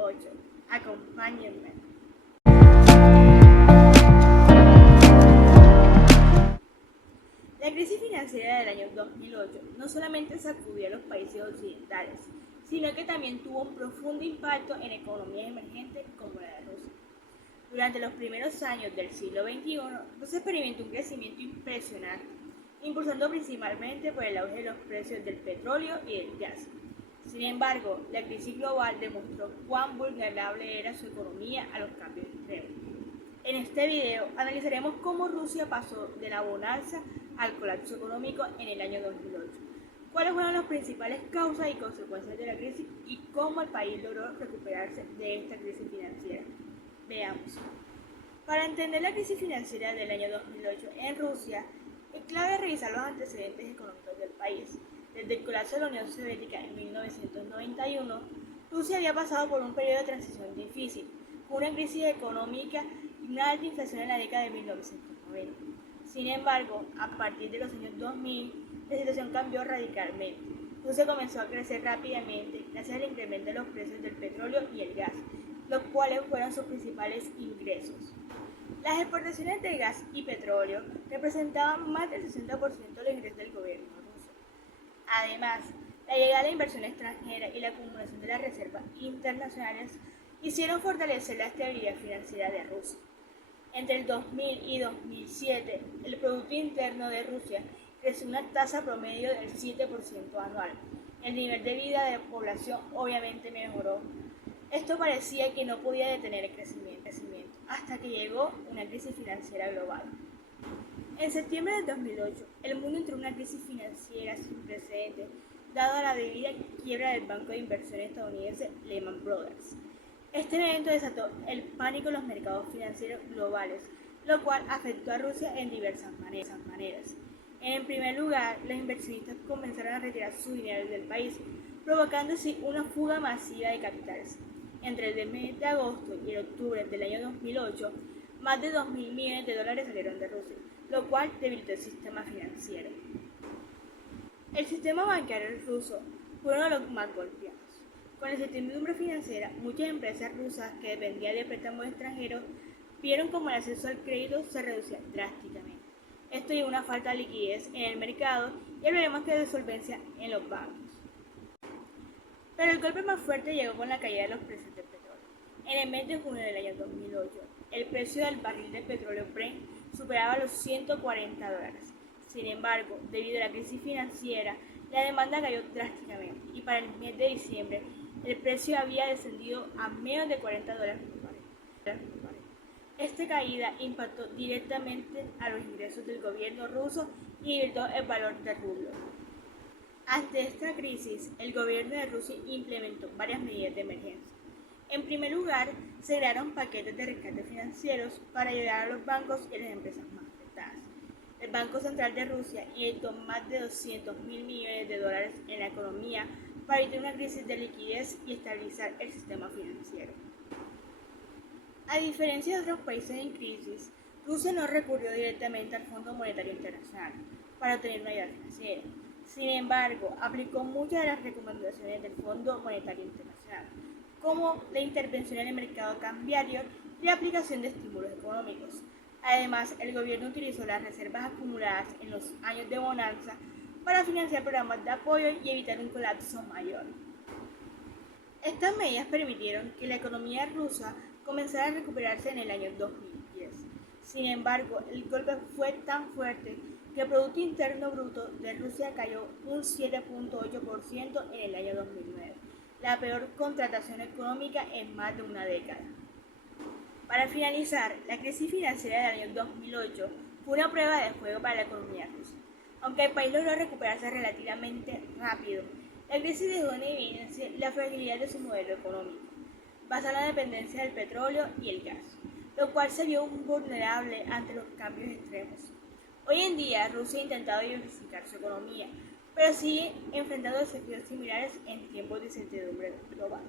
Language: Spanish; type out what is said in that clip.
2008. Acompáñenme. La crisis financiera del año 2008 no solamente sacudió a los países occidentales, sino que también tuvo un profundo impacto en economías emergentes como la de Rusia. Durante los primeros años del siglo XXI, Rusia experimentó un crecimiento impresionante, impulsado principalmente por el auge de los precios del petróleo y del gas. Sin embargo, la crisis global demostró cuán vulnerable era su economía a los cambios extremos. En este video analizaremos cómo Rusia pasó de la bonanza al colapso económico en el año 2008, cuáles fueron las principales causas y consecuencias de la crisis y cómo el país logró recuperarse de esta crisis financiera. Veamos. Para entender la crisis financiera del año 2008 en Rusia, es clave revisar los antecedentes económicos del país. Desde el colapso de la Unión Soviética en 1991, Rusia había pasado por un periodo de transición difícil, con una crisis económica y una alta inflación en la década de 1990. Sin embargo, a partir de los años 2000, la situación cambió radicalmente. Rusia comenzó a crecer rápidamente gracias al incremento de los precios del petróleo y el gas, los cuales fueron sus principales ingresos. Las exportaciones de gas y petróleo representaban más del 60% de los ingresos del gobierno ruso. Además, la llegada de la inversión extranjera y la acumulación de las reservas internacionales hicieron fortalecer la estabilidad financiera de Rusia. Entre el 2000 y 2007, el Producto Interno de Rusia creció una tasa promedio del 7% anual. El nivel de vida de la población obviamente mejoró. Esto parecía que no podía detener el crecimiento, hasta que llegó una crisis financiera global. En septiembre de 2008, el mundo entró en una crisis financiera sin precedentes, dada la debida quiebra del banco de inversión estadounidense Lehman Brothers. Este evento desató el pánico en los mercados financieros globales, lo cual afectó a Rusia en diversas maneras. En primer lugar, los inversionistas comenzaron a retirar su dinero del país, provocando así una fuga masiva de capitales. Entre el mes de agosto y el octubre del año 2008, más de 2.000 millones de dólares salieron de Rusia, lo cual debilitó el sistema financiero. El sistema bancario ruso fue uno de los más golpeados. Con la incertidumbre financiera, muchas empresas rusas que dependían de préstamos extranjeros vieron como el acceso al crédito se reducía drásticamente. Esto llevó a una falta de liquidez en el mercado y a problemas de solvencia en los bancos. Pero el golpe más fuerte llegó con la caída de los precios del petróleo. En el mes de junio del año 2008, el precio del barril de petróleo Brent superaba los $140. Sin embargo, debido a la crisis financiera, la demanda cayó drásticamente y para el mes de diciembre el precio había descendido a menos de $40 por barril. Esta caída impactó directamente a los ingresos del gobierno ruso y debilitó el valor del rublo. Ante esta crisis, el gobierno de Rusia implementó varias medidas de emergencia. En primer lugar, se crearon paquetes de rescate financieros para ayudar a los bancos y a las empresas más afectadas. El Banco Central de Rusia inyectó más de $200.000 millones en la economía para evitar una crisis de liquidez y estabilizar el sistema financiero. A diferencia de otros países en crisis, Rusia no recurrió directamente al Fondo Monetario Internacional para obtener una ayuda financiera. Sin embargo, aplicó muchas de las recomendaciones del Fondo Monetario Internacional, como la intervención en el mercado cambiario y la aplicación de estímulos económicos. Además, el gobierno utilizó las reservas acumuladas en los años de bonanza para financiar programas de apoyo y evitar un colapso mayor. Estas medidas permitieron que la economía rusa comenzara a recuperarse en el año 2010. Sin embargo, el golpe fue tan fuerte que el Producto Interno Bruto de Rusia cayó un 7.8% en el año 2009, la peor contracción económica en más de una década. Para finalizar, la crisis financiera del año 2008 fue una prueba de fuego para la economía rusa. Aunque el país logró recuperarse relativamente rápido, la crisis dejó en evidencia la fragilidad de su modelo económico, basado en la dependencia del petróleo y el gas, lo cual se vio vulnerable ante los cambios extremos. Hoy en día, Rusia ha intentado diversificar su economía, pero sigue enfrentando desafíos similares en tiempos de incertidumbre global.